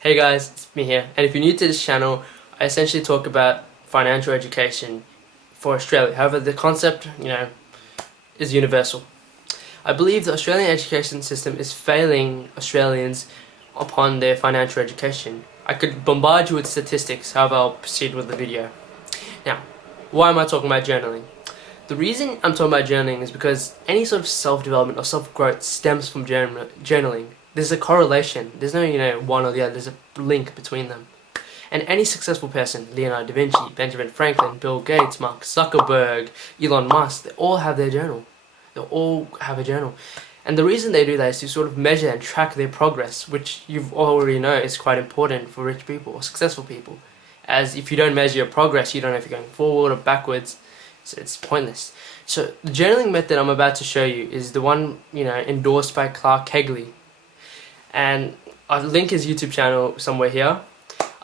Hey guys, it's Mihir, and if you're new to this channel, I essentially talk about financial education for Australia. However, the concept, is universal. I believe the Australian education system is failing Australians upon their financial education. I could bombard you with statistics, however I'll proceed with the video. Now, why am I talking about journaling? The reason I'm talking about journaling is because any sort of self-development or self-growth stems from journaling. There's a correlation. There's no, one or the other. There's a link between them. And any successful person, Leonardo da Vinci, Benjamin Franklin, Bill Gates, Mark Zuckerberg, Elon Musk, they all have their journal. They all have a journal. And the reason they do that is to sort of measure and track their progress, which you've already know is quite important for rich people or successful people. As if you don't measure your progress, you don't know if you're going forward or backwards. So it's pointless. So the journaling method I'm about to show you is the one, endorsed by Clark Kegley. And I'll link his YouTube channel somewhere here.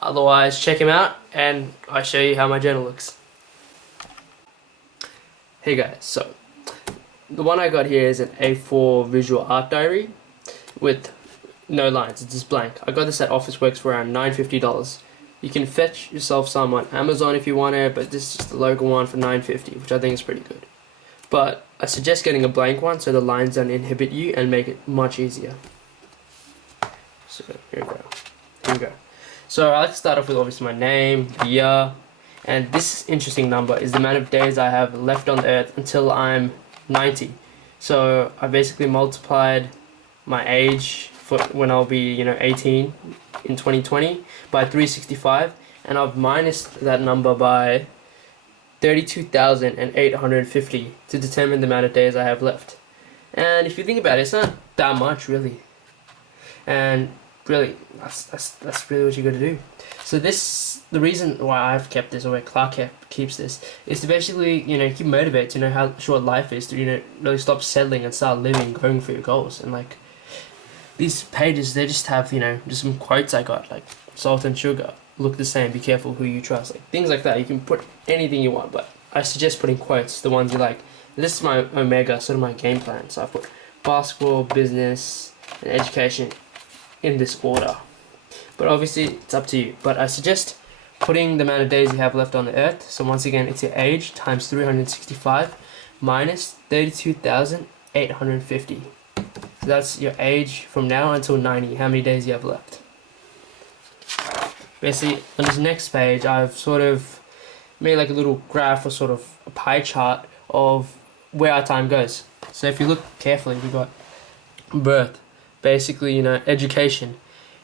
Otherwise, check him out and I'll show you how my journal looks. Hey guys, so the one I got here is an A4 visual art diary with no lines, it's just blank. I got this at Officeworks for around $9.50. You can fetch yourself some on Amazon if you want it, but this is just the local one for $9.50, which I think is pretty good. But I suggest getting a blank one so the lines don't inhibit you and make it much easier. So here we go. So I like to start off with obviously my name, the year, and this interesting number is the amount of days I have left on the earth until I'm 90. So I basically multiplied my age for when I'll be 18 in 2020 by 365, and I've minused that number by 32,850 to determine the amount of days I have left. And if you think about it, it's not that much really. And really, that's really what you got to do. So the reason why I've kept this, or why Clark keeps this, is to basically keep motivated to know how short life is, to really stop settling and start living, going for your goals. And like these pages, they just have just some quotes I got, like salt and sugar look the same, be careful who you trust, like things like that. You can put anything you want, but I suggest putting quotes, the ones you like. This is my omega, sort of my game plan. So I put basketball, business, and education in this order, but obviously it's up to you. But I suggest putting the amount of days you have left on the earth. So once again, it's your age times 365 minus 32,850. So that's your age from now until 90, how many days you have left. Basically on this next page I've sort of made like a little graph or sort of a pie chart of where our time goes. So if you look carefully, we got birth, basically education.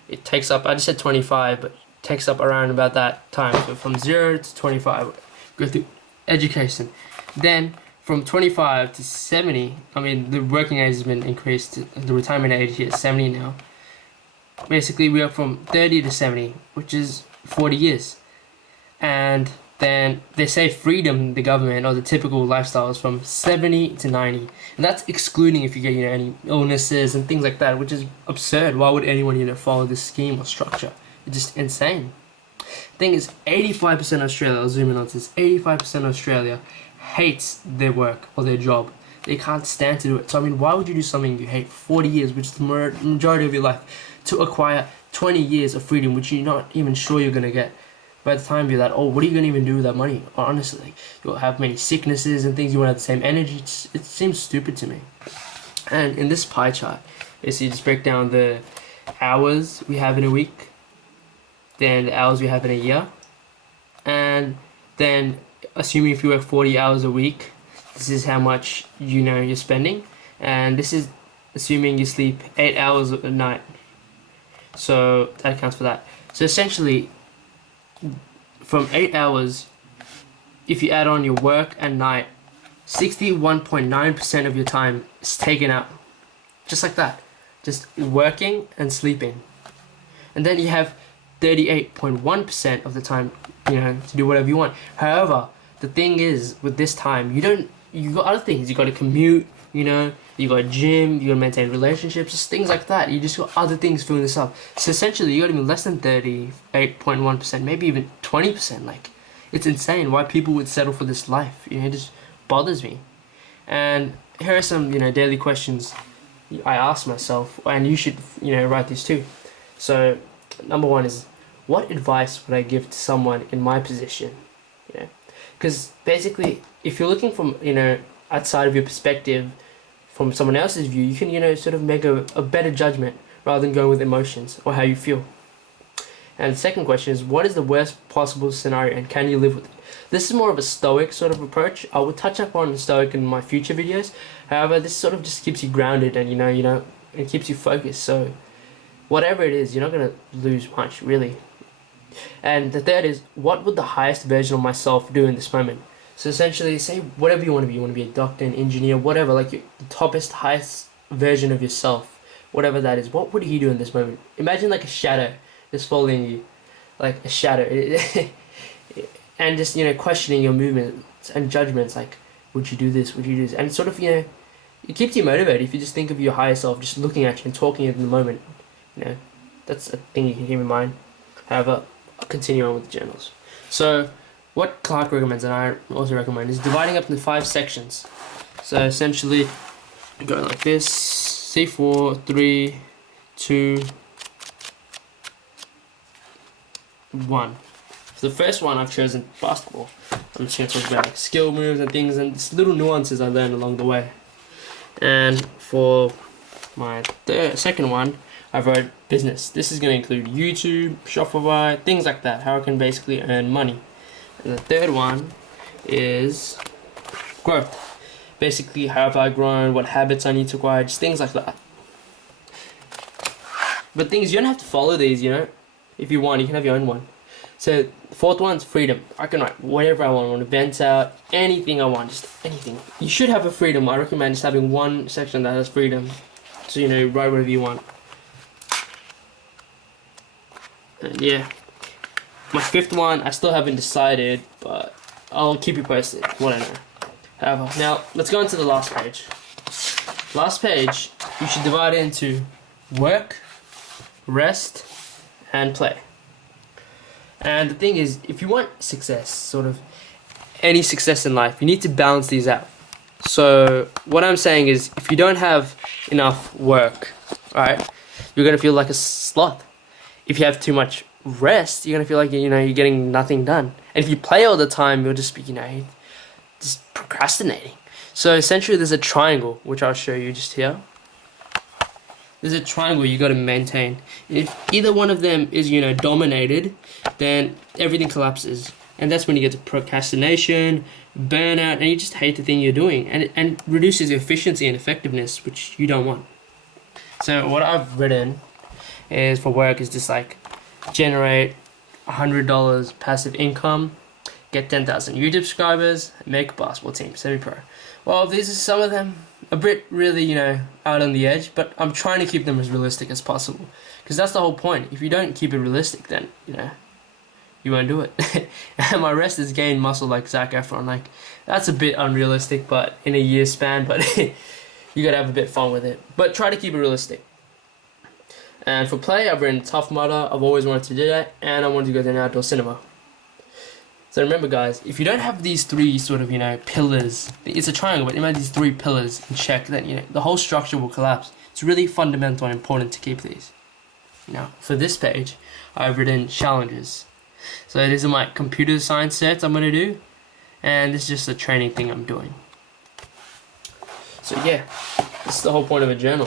It takes up, I just said 25, but it takes up around about that time. So from 0 to 25 go through education. Then from 25 to 70, the working age has been increased. The retirement age here is 70 now. Basically we are from 30 to 70, which is 40 years. And then they say freedom, the government, or the typical lifestyle is from 70 to 90. And that's excluding if you get any illnesses and things like that, which is absurd. Why would anyone follow this scheme or structure? It's just insane. The thing is, 85% of Australia, I'll zoom in on this, 85% of Australia hates their work or their job. They can't stand to do it. So why would you do something you hate 40 years, which is the majority of your life, to acquire 20 years of freedom, which you're not even sure you're going to get? By the time you're that old, what are you going to even do with that money? Honestly, you'll have many sicknesses and things. You won't have the same energy. It seems stupid to me. And in this pie chart, basically you just break down the hours we have in a week, then the hours we have in a year, and then assuming if you work 40 hours a week, this is how much you're spending, and this is assuming you sleep 8 hours a night. So that accounts for that. So essentially, from 8 hours, if you add on your work and night, 61.9% of your time is taken out. Just like that. Just working and sleeping. And then you have 38.1% of the time, to do whatever you want. However, the thing is, with this time, you got other things. You got to commute, you got gym, you got to maintain relationships, just things like that. You just got other things filling this up. So essentially, you got even less than 38.1%, maybe even 20%. Like, it's insane why people would settle for this life. It just bothers me. And here are some, daily questions I ask myself, and you should, write these too. So number one is, what advice would I give to someone in my position? You know, because basically, if you're looking from, you know, outside of your perspective, from someone else's view, you can, you know, sort of make a better judgment rather than going with emotions or how you feel. And the second question is, what is the worst possible scenario and can you live with it? This is more of a stoic sort of approach. I will touch up on stoic in my future videos. However, this sort of just keeps you grounded and, you know, it keeps you focused. So whatever it is, you're not going to lose much, really. And the third is, what would the highest version of myself do in this moment? So essentially, say whatever you want to be. You want to be a doctor, an engineer, whatever, like the toppest, highest version of yourself, whatever that is. What would he do in this moment? Imagine like a shadow just following you, like a shadow. And just, you know, questioning your movements and judgments, like, would you do this, would you do this? And sort of, you know, it keeps you motivated if you just think of your higher self just looking at you and talking in the moment. You know, that's a thing you can keep in mind. However, I'll continue on with the journals. So what Clark recommends, and I also recommend, is dividing up into 5 sections. So essentially, going like this: C4, 3, 2, 1. So the first one I've chosen basketball. I'm just going to talk about like skill moves and things and just little nuances I learned along the way. And for my second one, I wrote business. This is going to include YouTube, Shopify, things like that, how I can basically earn money. And the third one is growth. Basically, how have I grown, what habits I need to acquire, just things like that. But things, you don't have to follow these, you know. If you want, you can have your own one. So the fourth one's freedom. I can write whatever I want to vent out, anything I want, just anything. You should have a freedom. I recommend just having one section that has freedom. So, you know, write whatever you want. And yeah. My fifth one, I still haven't decided, but I'll keep you posted what I know. However, now let's go into the last page. Last page, you should divide it into work, rest, and play. And the thing is, if you want success, sort of any success in life, you need to balance these out. So what I'm saying is, if you don't have enough work, right, you're going to feel like a sloth. If you have too much rest, you're going to feel like, you know, you're getting nothing done. And if you play all the time, you'll just be, you know, just procrastinating. So essentially there's a triangle, which I'll show you just here. There's a triangle you got to maintain. If either one of them is, you know, dominated, then everything collapses. And that's when you get to procrastination, burnout, and you just hate the thing you're doing. And it reduces efficiency and effectiveness, which you don't want. So what I've written is, for work, is just like generate $100 passive income, get 10,000 YouTube subscribers, make a basketball team, semi-pro. Well, these are some of them. A bit really, you know, out on the edge, but I'm trying to keep them as realistic as possible. Because that's the whole point. If you don't keep it realistic, then, you know, you won't do it. And my rest is gain muscle like Zac Efron. Like, that's a bit unrealistic, but in a year span, but you gotta have a bit of fun with it. But try to keep it realistic. And for play, I've written Tough Mudder. I've always wanted to do that, and I wanted to go to an outdoor cinema. So remember, guys, if you don't have these 3 sort of, you know, pillars, it's a triangle, but imagine these 3 pillars in check, then, you know, the whole structure will collapse. It's really fundamental and important to keep these. Now, for this page, I've written challenges. So these are my computer science sets I'm going to do, and this is just a training thing I'm doing. So yeah, this is the whole point of a journal.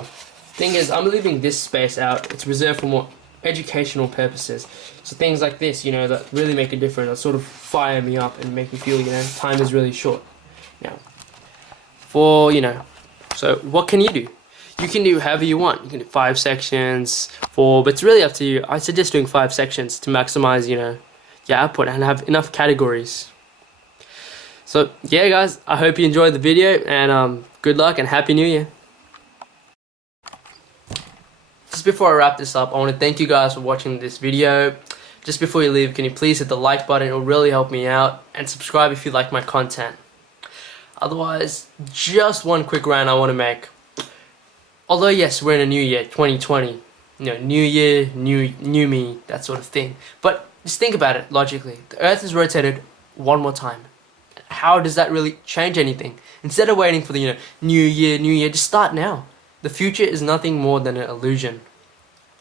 Thing is, I'm leaving this space out. It's reserved for more educational purposes. So things like this, you know, that really make a difference, that sort of fire me up and make me feel, you know, time is really short. Now, for, you know, so what can you do? You can do however you want. You can do 5 sections, 4, but it's really up to you. I suggest doing 5 sections to maximize, you know, your output and have enough categories. So yeah, guys, I hope you enjoyed the video, and good luck and Happy New Year. Just before I wrap this up, I want to thank you guys for watching this video. Just before you leave, can you please hit the like button? It will really help me out. And subscribe if you like my content. Otherwise, just one quick rant I want to make. Although yes, we're in a new year, 2020. You know, new year, new me, that sort of thing. But just think about it logically. The Earth is rotated one more time. How does that really change anything? Instead of waiting for the, you know, new year, just start now. The future is nothing more than an illusion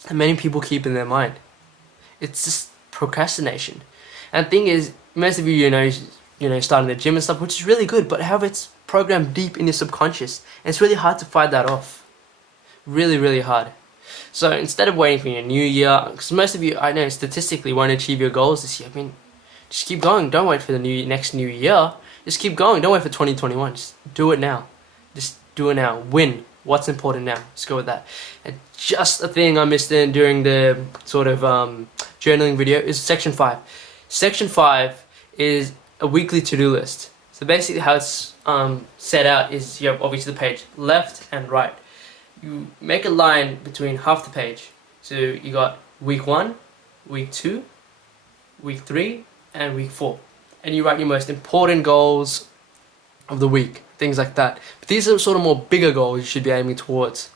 that many people keep in their mind. It's just procrastination. And the thing is, most of you know, starting the gym and stuff, which is really good, but however, it's programmed deep in your subconscious, and it's really hard to fight that off. Really, really hard. So instead of waiting for your new year, because most of you, I know, statistically won't achieve your goals this year. I mean, just keep going. Don't wait for the next new year. Just keep going. Don't wait for 2021. Just do it now. Just do it now. Win. What's important now? Let's go with that. And just a thing I missed in during the sort of journaling video is section 5. Section 5 is a weekly to-do list. So basically how it's set out is you have obviously the page left and right. You make a line between half the page. So you got week 1, week 2, week 3, and week 4. And you write your most important goals of the week, things like that. But these are sort of more bigger goals you should be aiming towards.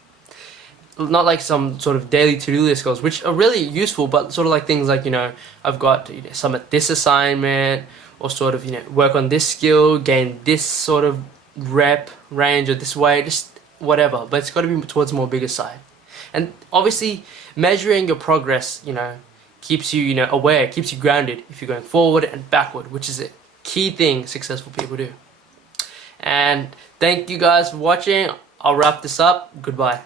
Not like some sort of daily to-do list goals, which are really useful, but sort of like things like, you know, I've got some at this assignment, or sort of, you know, work on this skill, gain this sort of rep range, or this way, just whatever. But it's got to be towards the more bigger side. And obviously, measuring your progress, you know, keeps you, you know, aware, keeps you grounded if you're going forward and backward, which is a key thing successful people do. And thank you guys for watching. I'll wrap this up. Goodbye.